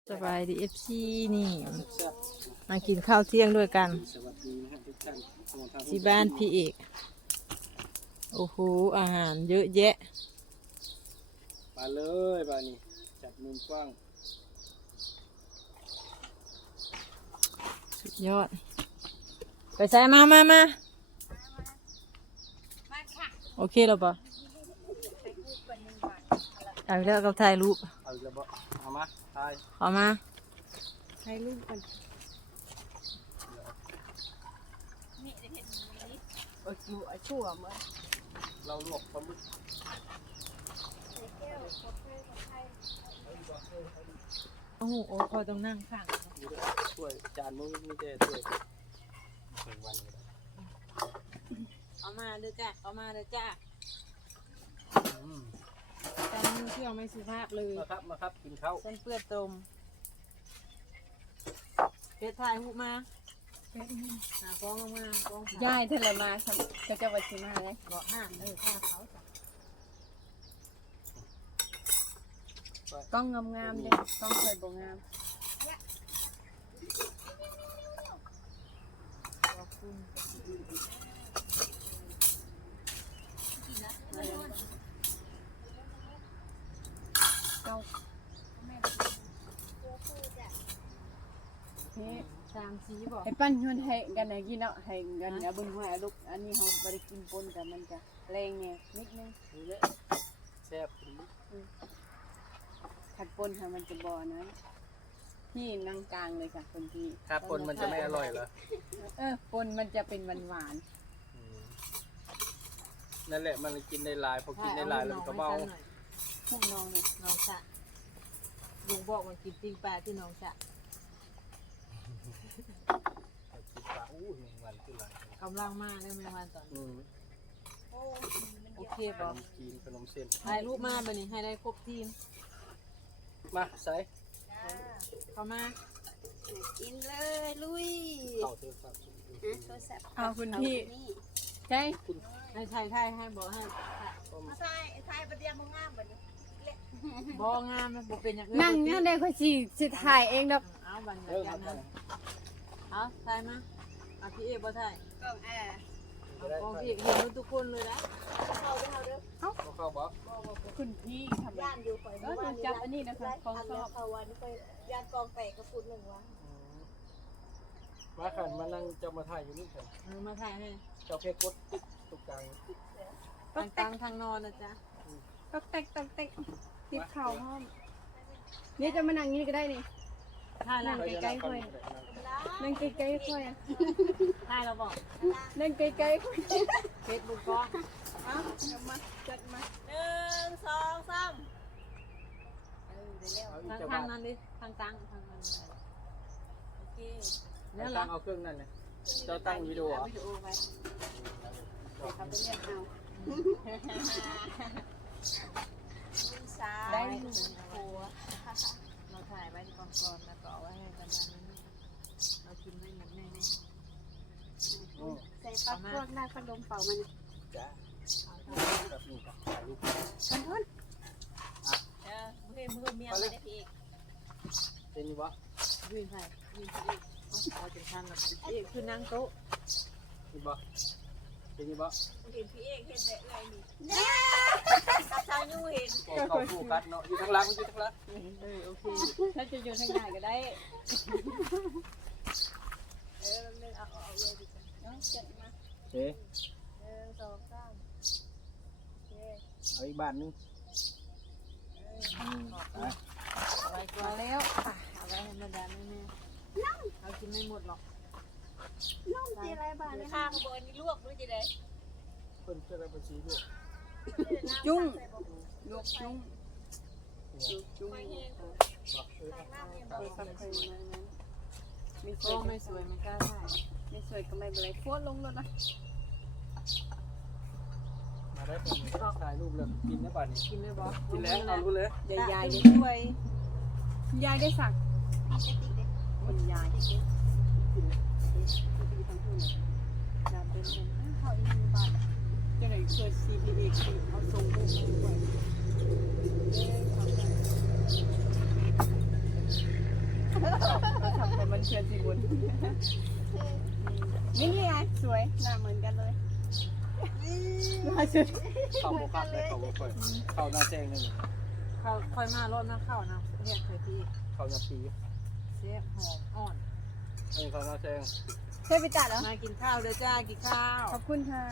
สบายดีFCนี่มากินข้าวเที่ยงด้วยกันที่บ้านพี่เอกโอ้โหอาหารเยอะแยะมาเลยบ้านนี้จัดมุมกว้างสุดยอดไปใส่มาโอเคแล้วปะเอาแล้วกับถ่ายรูปเอาอีกแล้วบ่เอามาถ่ายขอมาถ่ายรูปกันโอ้ยอยู่ไอ้ชั่วมั้งเราลวกปลาหมึกโอ้โหพอต้องนั่งข้างช่วยจานมึงไม่ได้ช่วยวันเอามาเลยจ้ะเอามาเลยจ้ะแต่มือเที่ยวไม่สุภาพเลยมาครับกินข้าวเส้นเปื้อนตมเพชรถ่ายหูมาหาฟ้องมาฟ้องย่ายเธอเลยมาก็จะวัชิมาเลยเกาะห้างฆ่าเขาต้องงามๆเลยต้องเคยบ่งามขอบคุณไอ้ปั้นยวนให้กันนะกินเนาะให้กันนะบึ้งหัวลูกอันนี้เขาบริกินปนแต่มันจะแรงไงนิดนึงแซ่บขัดปนค่ะมันจะบ่อนะที่นั่งกลางเลยค่ะคนที่ถ้าปนมันจะไม่อร่อยเหรอปนมันจะเป็นหวานนั่นแหละมันกินได้หลายพอกินได้หลายแล้วก็เมาพวกน้องเนี่ยน้องสะลุงบอกว่ากินปิ้งปลาที่น้องสะกำลังมากเลยแมงวันตอนนี้โอเคป่ะกินขนมเส้นถ่ายรูปมาแบบนี้ให้ได้ครบทีมมาใส่เข้ามากินเลยลุยเข้าโทรศัพท์เอาคุณพี่ใช่ให้ถ่ายให้บอกให้ถ่ายประเดี๋ยวมึงงามแบบนี้บอกงามมันบอกเป็นอย่างอื่นนั่งนั่งได้ค่อยสิถ่ายเองดอกเอาบันอย่างนั้นเอาถ่ายมาเอาพี่เอ๋บ่ถ่ายกล้องกล้องพี่เห็นทุกคนเลยนะเข้าบอกคุณพี่ทำย่านอยู่ข่อยก็จับอันนี้นะคะของชอบเขาวันข่อยย่านกองแตกกระปุกหนึ่งวะมาขันมานั่งจะมาถ่ายอยู่นี่ค่ะมาถ่ายให้เจ้าเพชรกดตรงกลางทางนอนนะจ๊ะตกแตกติดเข่าห้องนี่จะมานั่งนี้ก็ได้นี่นั่งใกล้ๆค่อยนั่งใกล้ๆค่อยถ่ายเราบอกนั่งใกล้ๆค่อยเฟซบุ๊กก็เอามาจัดมา 1 2 3 ทางนั้นดิทางนั้นโอเคแล้วตั้งเอาเครื่องนั่นเลยเจ้าตั้งวิดีโอไว้ทำเป็นเรื่องเอาได้หัวเราถ่ายไว้ก่อนแล้วก็เอาไว้ให้กันนั้นเรากินไม่หมดแน่ใส่ปักพวกหน้าขนมเป่ามันจ้าแบบนี้กับถ่ายรูปกันทุนมือเมียมาได้พี่เป็นยังวะยืนเอาจนทันแล้วพี่คือนั่งโต๊ะเป็นบ่เป็นยังบ่เห็นพี่เอกเห็นได้เลยนี่กับชาวยูเห็นเขาคู่กันเนาะอยู่ทั้งหลังอยู่ทั้งหลังโอเคถ้าจะอยู่ทางไหนก็ได้มันเอาเลยดิเนาะจัดมาเอ๊ะ 1 2 3 เอาอีกบ้านนึงเอาไว้ก่อนแล้วเอาไว้ให้มาดามแม่เอากินไม่หมดหรอกน้องจีอะไรบ้างข้างบนนี่ลวกหรือจีได้เพิ่นจะได้ภาษีด้วยจุ้งลวกจุ้งไม่สวยมันกล้าถ่ายไม่สวยก็ไม่เป็นไรโพสลงแล้วนะมาได้ตรงนี้ถ่ายรูปเลยกินได้ป่ะนี่กินเลยบอสกินแล้วเอารู้เลยยายได้ช่วยยายได้สั่งคุณยายเขาอีกบ้านจะไหนเคย CPA เขาส่งรูปมาด้วยเชิญสีบุญนี่ไงสวยหน้าเหมือนกันเลยล่าสุดเข้าโบกัสเลยเข้าโบเปิดเข้าหน้าแจ้งเลยข้าวค่อยมารถนะข้าวนะเรียกเคยพี่เข้าหน้าปีเสียหอมอ่อนเข้าหน้าแจ้งเคยไปจัดเหรอมากินข้าวเด้อจ้ากินข้าวขอบคุณค่ะ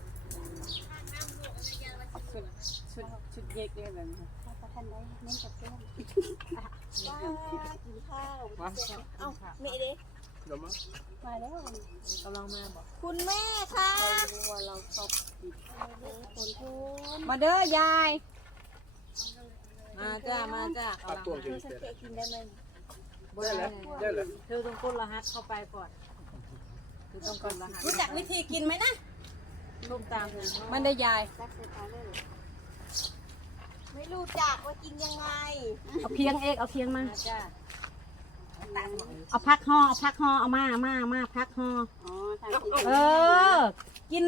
ชุดเย็กเลยแบบนี้ท่านได้เน้นกับเพื่อนกินข้าวมาเอ้าแม่เด้เดี๋ยวมามาแล้วกำลังมาบอกคุณแม่ค่ะว่าเราตบคนทุนมาเด้อยายมาจ้ามาจ้าปัดตัวกำกิลันงเสร็จกินได้ไหมได้แล้วได้แล้วเธอต้องกดรหัสเข้าไปก่อนเธอต้องกดรหัสรู้จักวิธีกินไหมนะต้มตามเลยมันได้ยายซักเสื้อผ้าเลยไม่รู้จักว่ากินยังไงเอาเคียงเอกเอาเคียงมามาจ้าเอาพักห่อเอาพักห่อเอามาพักห่อเออ กิน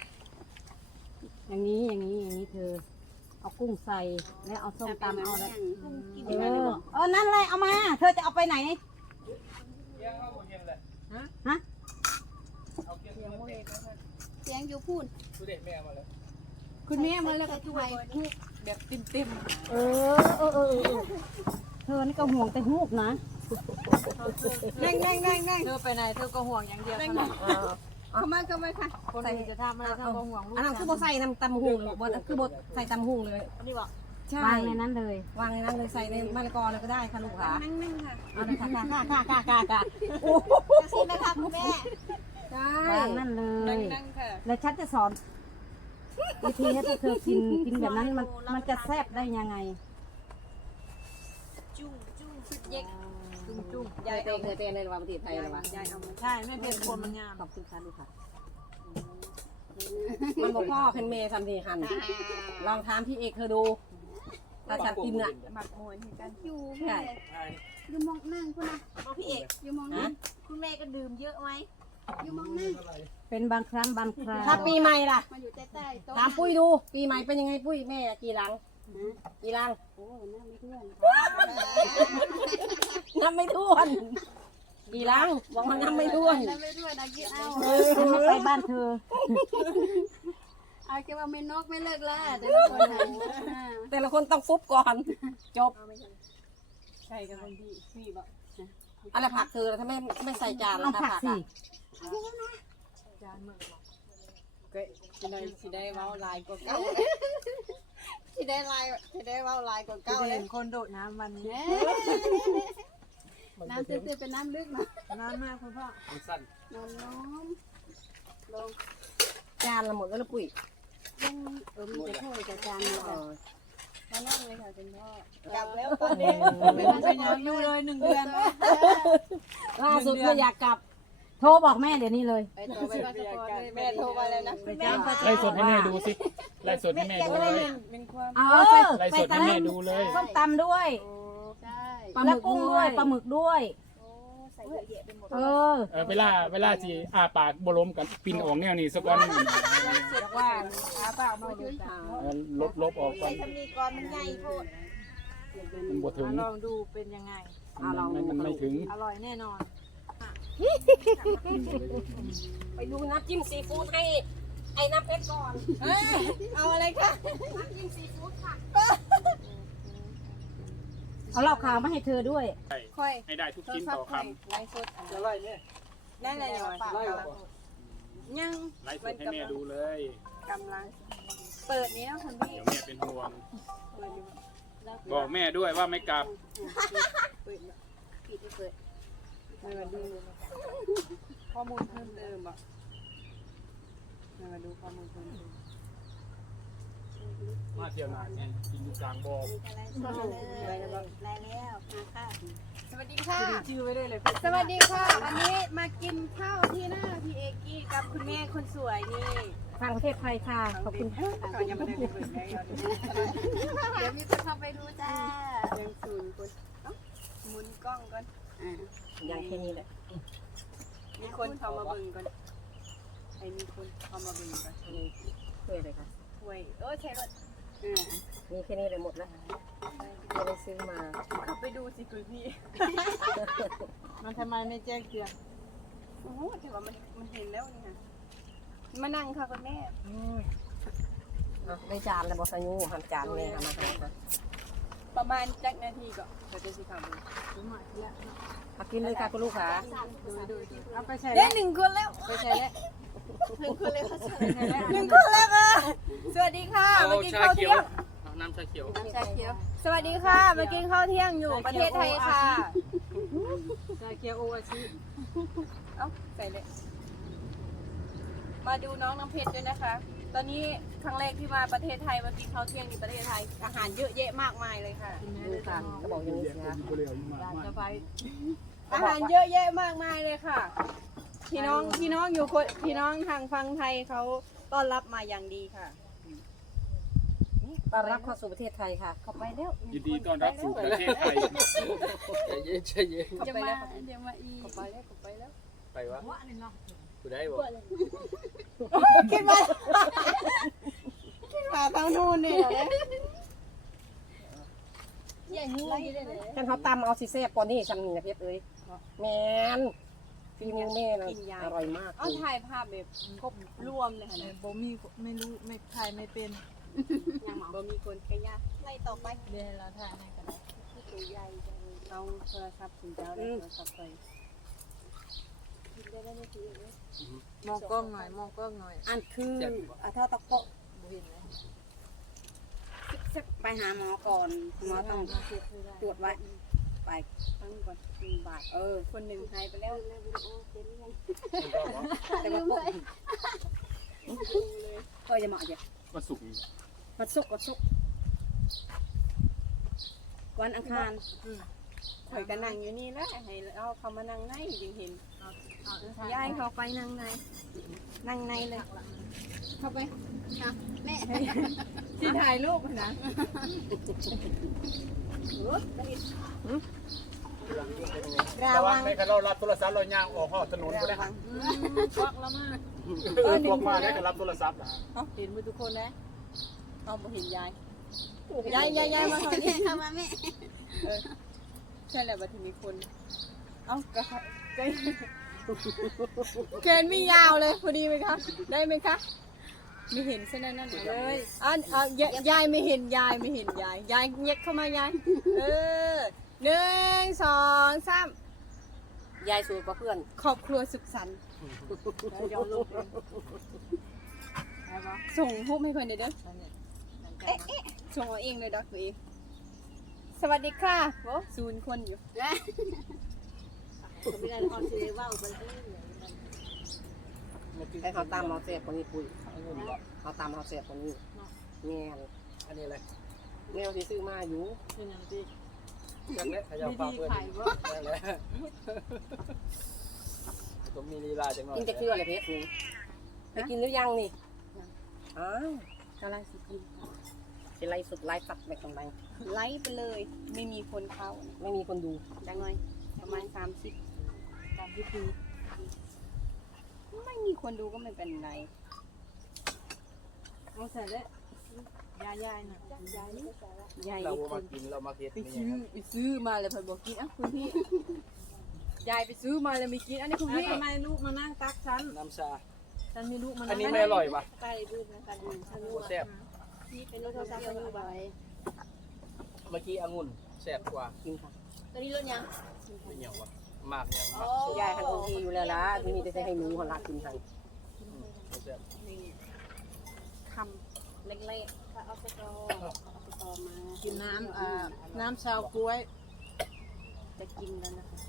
อย่างนี้เธอ เอากุ้งใส่แล้วเอาส้มตำเอาแล้วนั่นเลยเอามา เธอจะเอาไปไหนเยี่ยงเข้าหมดเยี่ยงเลยฮะเอาเยี่ยงเยี่ยงเด็กเสียงอยู่พูดผู้เด็กแม่มาเลยคุณแม่มาแล้วก็ถ้วยแบบเต็มเออเธอนี่ก็ห่วงแต่หูกนะนั่งๆเธอไปไหนเธอก็ห่วงอย่างเดียวเท่านั้นเข้ามาค่ะคนอื่นจะทำอะไรเธอก็ห่วงลูกอันนั้นคือบ่ใส่ตำหุงเลยบ่คือบ่ใส่ตำหุงเลยนี่บอกใช่วางในนั้นเลยวางในนั้นเลยใส่ในมะละกอเลยก็ได้ค่ะลูกค่ะนั่งค่ะเอาเลยค่ะโอ้โหจะซีไหมครับคุณแม่ใช่วางนั่นเลยแล้วฉันจะสอนวิธีให้พวกเธอกินแบบนั้นมันจะแซ่บได้ยังไงจุ้งชุดเย็กจุ้งยายเตงในระหว่างประเทศไทยระหว่างยายเอาใช่ไม่เป็นคนมันงามขอบคุณค่ะลูกค่ะมันบอกพ่อเป็นเมย์ทำทีหันลองถามพี่เอกเธอดูถ้าฉันกินอ่ะหมักมวยกันอยู่ใช่อยู่มองนั่งคุณนะพี่เอกอยู่มองนั่งคุณแม่ก็ดื่มเยอะไหมอยู่มองนั่งเป็นบางครั้งบางคราวถ้าปีใหม่ล่ะมาอยู่ใต้โต๊ะถามปุ้ยดูปีใหม่เป็นยังไงปุ้ยแม่กี่หลังกี่หลังโอ้นั่งไม่เพื่อนนับไม่ถ้วนกี่หลังบอกว่านับไม่ถ้วนนั่งไม่เพื่อนนะกินเอาให้ไปบ้านเธอเอาแค่ว่าไม่นกไม่เลิกแล้วแต่ละคนนะแต่ละคนต้องฟุบก่อนจบใช่กับคนพี่บอกอะไรผักเธอถ้าไม่ใส่จานแล้วผักสิจานมือก็สิได้เว้าลายก็เก่าที่ได้ลายกว่าเก้าเก่าเลเล่ยนคนโดดน้ำวันนี้น้ำตื้นๆเป็นน้ำลึกนะน้ำมากคุณพ่อมันสั้นน้องลงจานละหมดแล้วปุ้ยยังมีแต่ถ้วยกับจานเลยค่ะมานั่งเลยค่ะคุณพ่อกลับแล้วตอนนี้เป็นยังอยู่เลย1 เดือนล่าสุดไม่อยากกลับ โทรบอกแม่เดี๋ยวนี้เลยไปโทรไปพัสปอร์ตเลยแม่โทรมาเลยนะคุณแม่ไล่สดให้แม่ดูสิไล่สดให้แม่ดูเลยเป็นความไล่สดให้แม่ดูเลยส้มตำด้วยใช่ปลาหมึกด้วยปลาหมึกด้วยโอ้ใส่เยอะแยะไปหมดเออเวลาสิอ้าปากบ่ล้มกันปินออกแนวนี้สักวันหนึ่งบอกว่าอาเปล่ามาดูจ้าลบออกไปใส่ทำนีก่อนมันใหญ่โพดมันบ่ถึงลองดูเป็นยังไงมันไม่ถึงอร่อยแน่นอนไปดูน้ำจิ้มซีฟู้ดให้ไอ้น้ำเพชรก่อนเอาอะไรคะเอาเหล้าขาวมาให้เธอด้วยค่อยให้ได้ทุกชิ้นต่อคไล่สดจะไล่เนี่ยได้เลยเนี่ยไล่ก่อนยังำไล่สดให้แม่ดูเลยกำลังเปิดนี้นะคุณพี่เดี๋ยวแม่เป็นห่วงเปิดอยู่บอกแม่ด้วยว่าไม่กลับเปิดปิดให้เปิดมาดูข้อมูลเพิ่มเติมอ่ะมาดูข้อมูลเพิ่มเติมมาเที่ยวนาเนี่ยกินอยู่กลางบ่ออะไรสดเลยได้แล้วมาค่ะสวัสดีค่ะชื่อไว้ได้เลยสวัสดีค่ะ วันนี้มากินข้าวที่หน้าพี่เอกกี้กับคุณแม่คนสวยนี่ทางประเทศไทยค่ะ ขอบคุณค่ะก่อนยังไม่ได้เปิดแม่ยอดเดี๋ยวมีคนเข้าไปดูจ้ายังศูนย์คนหมุนกล้องก่อนยังแค่นี้แหละมีคนเข้ามาเบิ่งก่อนไอ้มีคนเข้ามาเบิ่งก่อนนี่ช่วยเลยค่ะถ้วยใช้รถมีแค่นี้เลยหมดแล้วไม่ได้ซื้อมาเข้าไปดูสิคุณพี่มามันทำไมไม่แจ้งเตือนโอ้โหแต่ว่ามันเห็นแล้วนี่ค่ะมานั่งค่ะคุณแม่ได้จานแล้วบอสยูทำจานแม่ทำมาให้นะประมาณจักนาทีก็จะสิค่ะมากินเลยค่ะคุณลูกค้าเอาไปใส่ได้หนึ่งคนแล้วไปใส่แล้วหนึ่งคนแล้วค่ะสวัสดีค่ะมากินข้าวเที่ยงน้ำชาเขียวชาเขียวสวัสดีค่ะมากินข้าวเที่ยงอยู่ประเทศไทยค่ะใส่เกียวโออาชิเอ้าใส่เลยมาดูน้องน้ำเพชรด้วยนะคะ ตอนนี้ครั้งแรกที่มาประเทศไทยมากินข้าวเที่ยงในประเทศไทยอาหารเยอะแยะมากมายเลยค่ะดูค่ะก็บอกอย่างนี้สิคะจะไปอาหารเยอะแยะมากมายเลยค่ะ พี่น้องอยู่คนพี่น้องทางฝั่งไทยเขาต้อนรับมาอย่างดีค่ะต้อนรับเข้าสู่ประเทศไทยค่ะเข้าไปแล้วยินดีต้อนรับสู่ประเทศไทยใจเย็นใจเย็นเข้าจะไปมาแล้วเดี๋ยวมาอีกเข้าไปแล้วเข้าไปแล้วไปวะกูได้บ่คิดว่าทางนู้นนี่เหรอเนี่ยอย่างนี้ได้เลยฉันเขาตำเอาซีเซ่ปอนนี่ฉันนี่นะเพชรเอ้ยแมนฟีมือแม่นะอร่อยมากเอาถ่ายภาพแบบครบรวมเลยค่ะแต่บ่มีไม่รู้ไม่ใครไม่เป็นบ่มีคนขยันไล่ต่อไปเดี๋ยวเราถ่ายให้กันตัวใหญ่จังเลยเอาโทรศัพท์ถึงเจ้าได้โทรศัพท์ไปกินได้ไม่ทีเลยมองกล้องหน่อยมองกล้องหน่อยอันคือทอดตะโกะบ่เห็นไหมไปหาหมอก่อนหมอต้องตรวจไว้ไปตั้งก่อน1 บาทคนหนึ่งหายไปแล้วแต่ว่าปุ๊บก็จะเหมาะจ้ะวันศุกร์นี้วันศุกร์วันอังคารข่อยก็นั่งอยู่นี่แหละให้เอาเขามานั่งในจึงเห็นย้ายเขาไปนั่งในนั่งในเลย เข้าไปแม่ที่ถ่ายรูปนะระวังในการเรารับโทรศัพท์เราย่างออกห้องถนนไปเลยควักแล้วมาพวกมาได้ก็รับโทรศัพท์นะเห็นมือทุกคนนะเอาบ่เห็นยายยายมาทางนี้เข้ามาแม่ใช่แหละว่าที่มีคนเอ้ากระครับเกณฑ์ไม่ยาวเลยพอดีไหมคะได้ไหมคะไม่เห็นเส้นนั่นเลยยายไม่เห็นยายเงียกเข้ามายาย1 2 3 ยายสูตรกับเพื่อนครอบครัวสุขสันต์ส่งรูปให้เพื่อนเด้อส่งเอาเองเลยดอกตัวเองสวัสดีค่ะโอ้0 คนอยู่ให้เขาตามเอาเสียคนนี้ปุยเขาตามเอาเสียคนนี้แม่อันนี้อะไรแม่ที่ซื้อมาอยู่เป็นอย่างที่จังเล็กขยับปากเพื่อนนั่นแหละผมมีลีลาจังหน่อยกินจะเกลืออะไรเพชรนี่ไปกินหรือยังนี่อ้าวกำลังสิกินเป็นไรสุดไลฟ์สัตว์แบบทำไมไลฟ์ไปเลย ไม่มีคนเข้าไม่มีคนดูจังหน่อยประมาณ30 ตามพิธีไม่มีคนดูก็ไม่เป็นไรเอาใส่แล้วยายน่ะยายเราอีกคมาน กินเรามาเก็ตไปซื้อมาเลยเพิ่นบอกกินอ่ะคุณพี่ยายไปซื้อมาเลยไม่กินอันนี้คุณแล้วพี่ทำไมลูกมานั่งตักฉันน้ำชาฉันมีลูกมาอันั่นงนี้ไม่อร่อยป่ะไปดูนะคะดูฉันโคตรแซ่บนี่เป็นรถโทรศัพท์อยู่บ่อยเมื่อกี้องุ่นแซ่บกว่ากินค่ะตอนนี้รถยังไม่เหนียววะมากยังมากยายทันทีอยู่แล้วล่ะที่มีแต่ให้หนูหันหลังกินทันแซ่บคำเล็กๆค่ะเอาสตอมากินน้ำชาวกล้วยจะกินแล้วนะคะ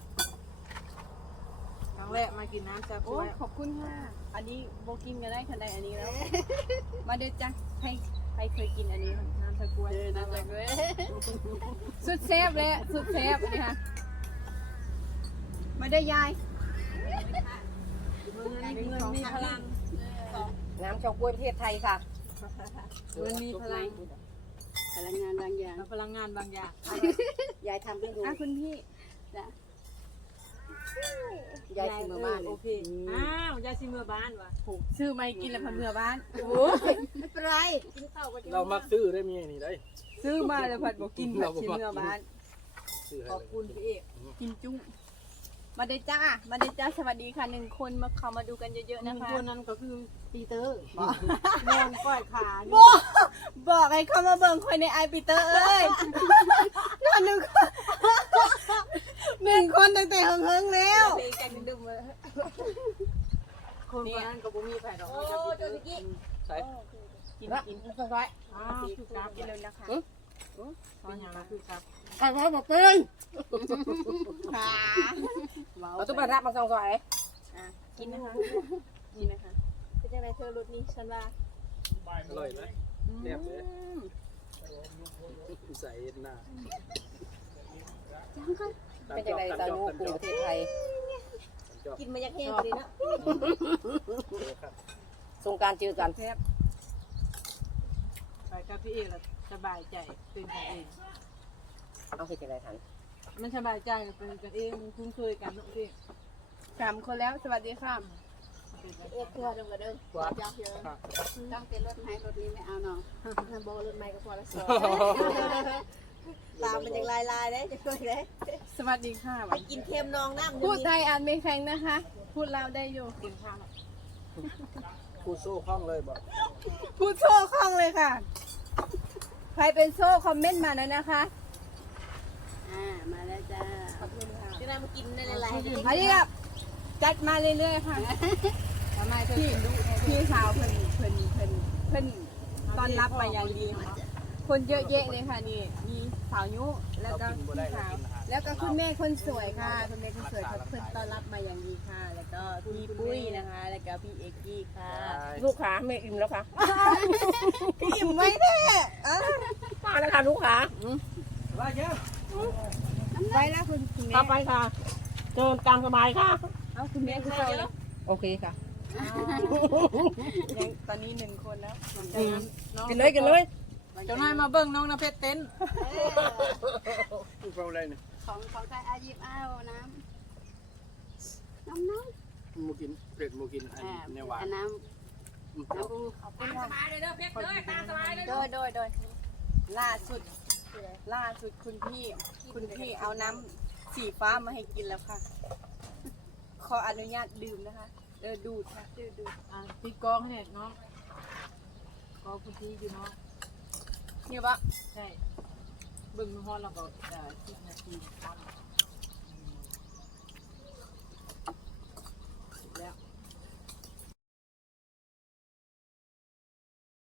ครั้งแรกมากินน้ำชาวกโอ้ล้วยขอบคุณค่ะอันนี้โบกินกันได้ทันใดอันนี้แล้ว มาเด็ดจ้ะใครเคยกินอันนี้บ้างน้ำชาวกล้วยน้ำเลยสุดเซฟเลยสุดเซฟนี่ค่ะมาได้ยายเงินมีพลังน้ำเฉาก๊วยประเทศไทยค่ะเงินมีพลังพลังงานบางอย่างพลังงานบางอย่างยายทำให้ดูอ่ะคุณพี่จ้ะยายซื้อมาบ้านโอเคอ้าวยายซิเมื่อบ้านวะซื้อมากินแล้วพันเมื่อบ้านโอ้ยไม่เป็นไรเรามักซื้อได้มีนี่ได้ซื้อมาแล้วผัดบอกกินผัดชิมเมื่อบ้านซื้อให้ขอบคุณพี่เอกกินจุ้งมาเด้อจ้ามาเด้อจ้าสวัสดีค่ะ1คนมาเข้ามาดูกันเยอะๆนะคะคนนั้นก็คือปีเตอร์แมนก้อยขาบอกให้เข้ามาเบิ่งคนในไอปีเตอร์เอ้ยนอน1 คนตั้งแต่เฮิงๆแล้วคนนั้นก็บ่มีไผดอกโอ้โจสิกี้ใส่กินซอยอ้าวคือครับกินเลยนะคะเป็นหยังล่ะคือครับขาเอาตุ๊กตามาส่องสวยกินนะคะกินนะคะเป็นยังไงเธอรถนี้ฉันว่าอร่อยไหมแซ่บเลยใส่หน้าเป็นจังได๋สาวนูกรุงประเทศไทยกินมาจากแห้งเลยเนาะสงกรานต์เจอกันไปกับพี่เอกแล้วสบายใจเป็นกันเองเอาเฮ็ดจังได๋ทันมันสบายใจเป็นกันเองมันคุ้นเคยกันเนาะพี่ 3 คนแล้วสวัสดีค่ะเอื้อเพื่อจังเด้อหวานจ้าเด้อต้องเป็นรถไม้รถนี้ไม่เอาเนาะบ่รถไม้ก็พอละสวยตามมันยังลายๆได้จะช่วยได้สวัสดีค่ะไปกินเค็มนองน้ำพูดไทยอ่านไม่แข็งนะคะ พูดลาวได้อยู่กินข้าวพูดโซ่คล่องเลยบอกพูดโซ่คล่องเลยค่ะ ใครเป็นโซ่คอมเมนต์มาหน่อยนะคะมาแล้วจ้าจะได้มากินได้หลายๆอันนี้ครับจัดมาเรื่อยๆค่ะทำไมเธอพี่สาวเพิ่นต้อนรับมาอย่างดีค่ะคนเยอะแยะเลยค่ะนี่มีสาวยุแล้วก็พี่สาวแล้วก็คุณแม่คนสวยค่ะคุณแม่คนสวยเขาเพิ่นต้อนรับมาอย่างดีค่ะ แล้วก็พี่ปุ้ยนะคะ แล้วก็พี่เอกกี้ค่ะลูกค้าไม่อิ่มแล้วค่ะอิ่มไว้แน่มาแล้วค่ะลูกค้าว่าเยอะไว้แล้วคุณแม่ต่อไปค่ะเชิญตามสบายค่ะเอาคุณแม่คุณเจ้าเลยโอเคค่ะยังตอนนี้1 คนแล้วกินเลยกินเลยเจ้านายมาเบิ่งน้องน้ำเพชรเต้นพูดอะไรเนี่ยของใครอายิบอ้าวน้ำน้ำมูกินเผ็ดมูกินอันเนี่ยหวานน้ำปูขอบคุณค่ะโดยล่าสุดคุณพี่เอาน้ำสีฟ้ามาให้กินแล้วค่ะ ขออนุญาตดื่มนะคะดูดค่ะดูดตีกองให้น้องกองคุณพี่อยู่น้องเนี่ยปะใช่เบิ่งน้องฮอนเราก็10 นาที